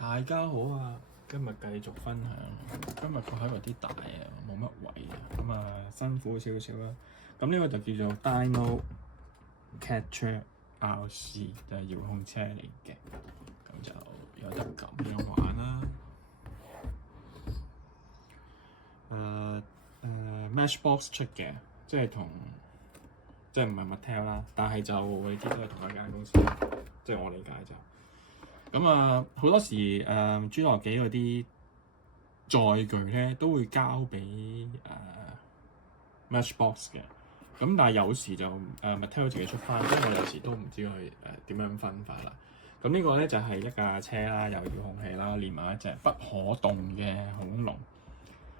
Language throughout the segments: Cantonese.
大家好啊！今日繼續分享。今日個口有啲大啊，冇乜位啊，咁啊辛苦少少啦。咁呢個就叫做 Dino Catcher RC，就係遙控車嚟嘅。咁就有得咁樣玩啦。Matchbox 出嘅，即係唔係 Mattel 啦，但係就你知都係同一間公司，即係我理解就。咁啊，好多時侏羅紀嗰啲載具咧都會交俾Matchbox 嘅。咁但係有時就Mattel 自己出翻，所以我有時都唔知佢點樣分法啦。咁呢個咧就係一架車啦，有遙控器啦，連埋一隻不可動嘅恐龍。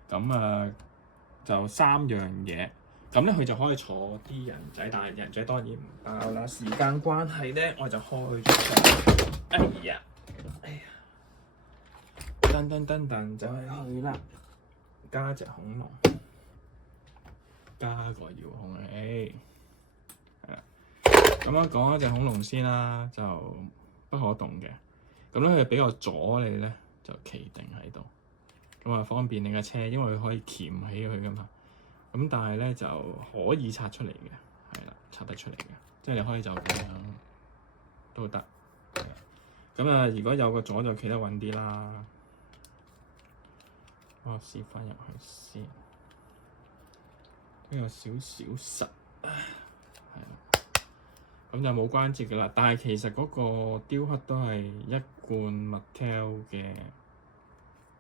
咁就3樣嘢。咁咧佢就可以坐啲人仔，但係人仔當然唔包啦。時間關係咧，我就開咗。哎呀，噔就係去啦，加隻恐龍，加個遙控器，係啦。咁樣講一隻恐龍先啦，就不可動嘅。咁咧佢比較阻你咧，就企定喺度，咁啊方便你嘅車，因為佢可以鉗起佢噶嘛。咁但係咧就可以拆出嚟嘅，係啦，拆得出嚟嘅，即係你可以就咁樣都得。咁啊，如果有個阻就企得穩啲啦。我試翻入去先，呢個少少實，係啦。咁就冇關節㗎啦，但係其實嗰個雕刻都係一貫 Mattel 嘅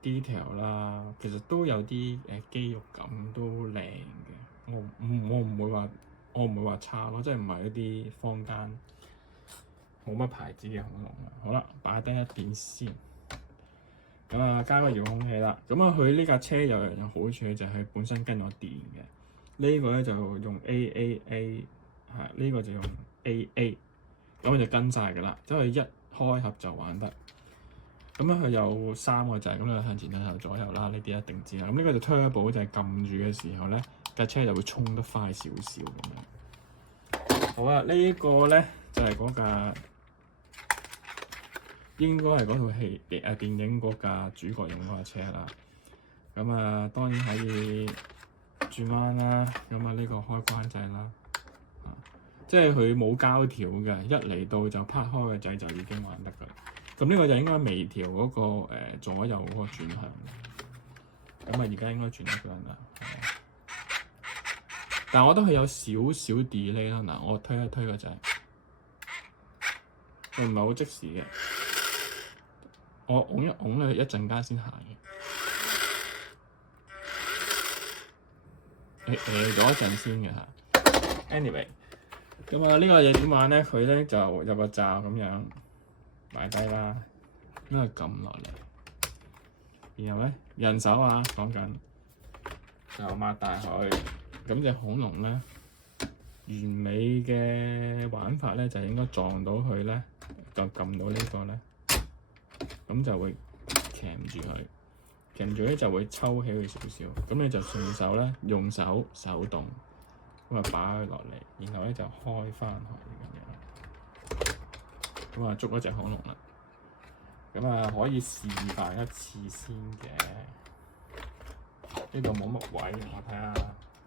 detail 啦，其實都有啲肌肉感，都靚嘅。我唔會話差咯，即係唔係一啲坊間冇乜牌子嘅恐龍啊。好啦，擺低一邊先。咁啊，加個遙控器啦。咁啊，佢呢架車有樣好處就係本身跟咗電嘅。呢個咧就用 AAA， 係呢個就用 AA， 咁佢就跟晒㗎啦。即係一開合就玩得。咁咧佢有3個掣，咁你向前向後左右啦，呢啲一定知啦。咁呢個就 turbo 就係撳住嘅時候咧，架車就會衝得快少少咁樣。好啊，呢個咧就係嗰架。應該係嗰套戲電影嗰架主角用嗰架車啦。咁啊，當然可以轉彎啦。咁啊，呢個開關掣啦，即係佢冇膠條嘅，一嚟到就拍開個掣就已經玩得㗎。咁呢個就應該微調嗰個左右嗰個轉向。咁啊，而家應該轉得緊啦。但係我覺得佢有少少 delay 啦。嗱，我推一推個掣，佢唔係好即時嘅。我拱一拱咧，一陣間先行嘅，咗一陣先嘅嚇。Anyway，咁啊呢個嘢點玩咧？佢咧就有個罩咁樣擺低啦，咁啊撳落嚟，然後咧人手啊講緊就擘大佢，咁隻恐龍咧完美嘅玩法咧就應該撞到佢咧，就撳到呢個咧。咁就會鉗住佢，鉗住咧就會抽起佢少少，咁你就順手咧用手動咁啊擺佢落嚟，然後咧就開翻去咁樣，咁啊捉一隻恐龍啦，咁啊可以示範一次先嘅。呢度冇乜位，我睇下，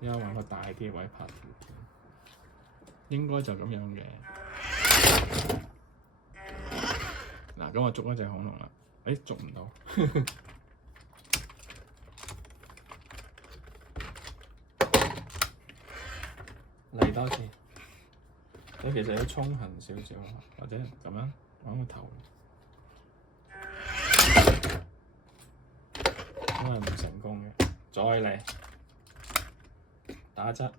應該揾個大啲嘅位拍條片，應該就咁樣嘅。嗱，咁我捉一隻恐龍啦，捉唔到，嚟多次。你其實要衝痕少少，或者咁樣揾個頭，因為唔成功嘅，再嚟打側。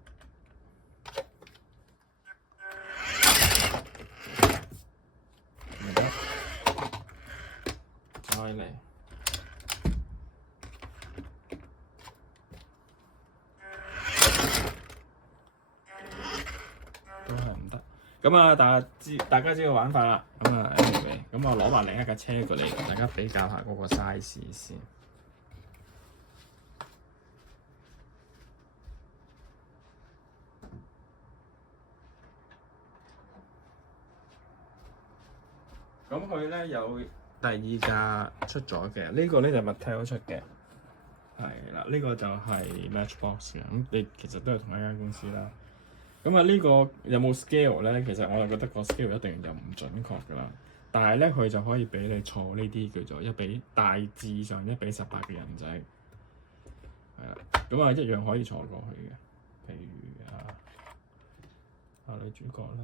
再嚟，都係唔得。咁啊，大家知道玩法啦。咁啊，anyway，咁我攞埋另一架車過嚟，同大家比較下嗰個 size 先。咁佢咧有第二架出咗嘅，呢個咧就 Mattel 出嘅，係啦，呢個就係 Matchbox 嘅，咁你其實都係同一間公司啦。咁啊，呢個有冇 scale 咧？其實我就覺得個 scale 一定又唔準確㗎啦。但係咧，佢就可以俾你錯呢啲叫做大致上1比18嘅人仔，係啦。咁啊，一樣可以錯過去嘅。譬如女主角啦。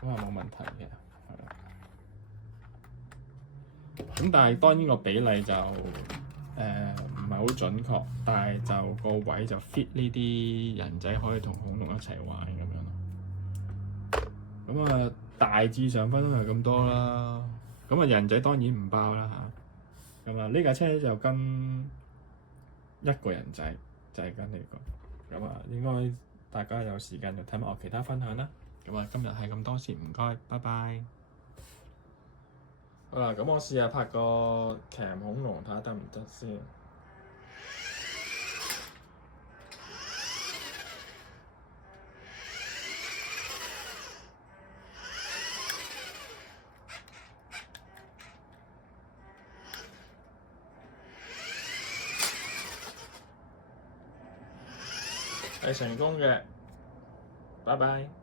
咁啊，冇問題嘅，係啦。咁但係當然個比例就唔係好準確，但係就個位就 fit 呢啲人仔可以同恐龍一齊玩咁樣咯。咁啊，大致上分都係咁多啦。咁啊，人仔當然唔包啦嚇。咁啊，呢架車就跟一個人仔，就係跟呢個。咁啊，應該大家有時間就睇埋我其他分享啦。咁啊，今日係咁多先，唔該，拜拜。好啦，咁我試下拍個鉗恐龍睇下得唔得先。係成功嘅，拜拜。